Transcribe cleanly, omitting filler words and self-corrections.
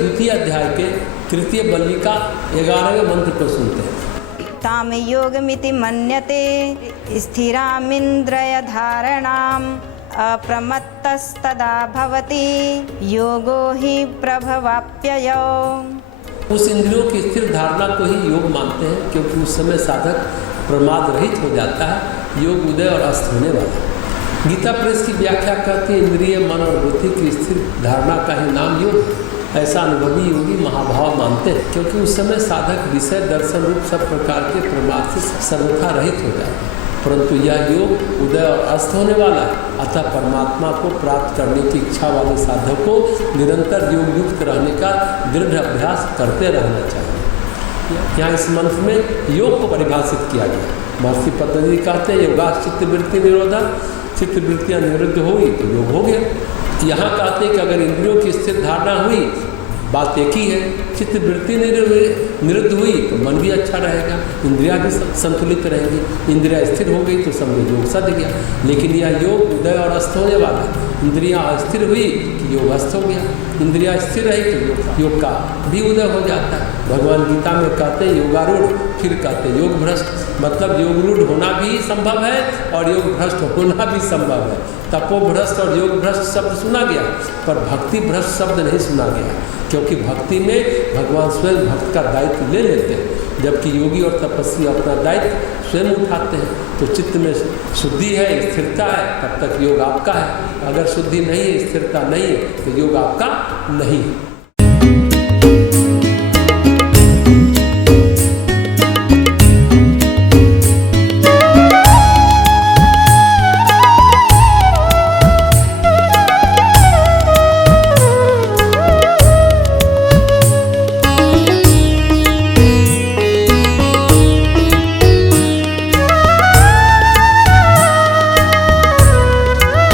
द्वितीय अध्याय के तृतीय बल्ली का 11वें मंत्र को सुनते हैं। ताम योगमिति मन्यते स्थिरामिन्द्रिय धारणाम अप्रमत्तस्तदा भवति योगो हि प्रभवाप्ययो। उस इंद्रियों की स्थिर धारणा को ही योग मानते हैं, क्योंकि उस समय साधक प्रमाद रहित हो जाता है, योग उदय और अस्त होने वाला। गीता प्रेस की व्याख्या करती है इंद्रिय मन और बुद्धि की स्थिर धारणा का ही नाम योग। ऐसा अनुभवी योगी महाभाव मानते हैं, क्योंकि उस समय साधक विषय दर्शन रूप सब प्रकार के प्रमाद से सर्वथा रहित हो जाता है। परंतु यह योग उदय और अस्त होने वाला है, अतः परमात्मा को प्राप्त करने की इच्छा वाले साधक को निरंतर योग युक्त रहने का दृढ़ अभ्यास करते रहना चाहिए। यहाँ इस मंत्र में योग को परिभाषित किया गया। महर्षि पतंजलि कहते हैं योगास चित्त वृत्ति निरोधा, चित्त वृत्तियाँ निरुद्ध होगी तो योग हो गया। यहाँ कहते हैं कि अगर इंद्रियों की स्थिर धारणा हुई, बात एक ही है, चित्त वृत्ति निरुद्ध हुई तो मन भी अच्छा रहेगा, इंद्रियां भी संतुलित रहेंगी। इंद्रियां स्थिर हो गई तो समझो योग सध गया। लेकिन यह योग उदय और अस्त होने वाला है। इंद्रियां अस्थिर हुई कि योग अस्त हो गया, इंद्रियां स्थिर रही तो योग का भी उदय हो जाता है। भगवान गीता में कहते हैं योगारूढ़, फिर कहते हैं योग भ्रष्ट। मतलब योगरूढ़ होना भी संभव है और योग भ्रष्ट होना भी संभव है। तपो भ्रष्ट और योग भ्रष्ट शब्द सुना गया, पर भक्ति भ्रष्ट शब्द नहीं सुना गया, क्योंकि भक्ति में भगवान स्वयं भक्त का दायित्व ले लेते हैं, जबकि योगी और तपस्वी अपना दायित्व स्वयं उठाते हैं। तो चित्त में शुद्धि है, स्थिरता है, तब तक योग आपका है। अगर शुद्धि नहीं है, स्थिरता नहीं है, तो योग आपका नहीं है।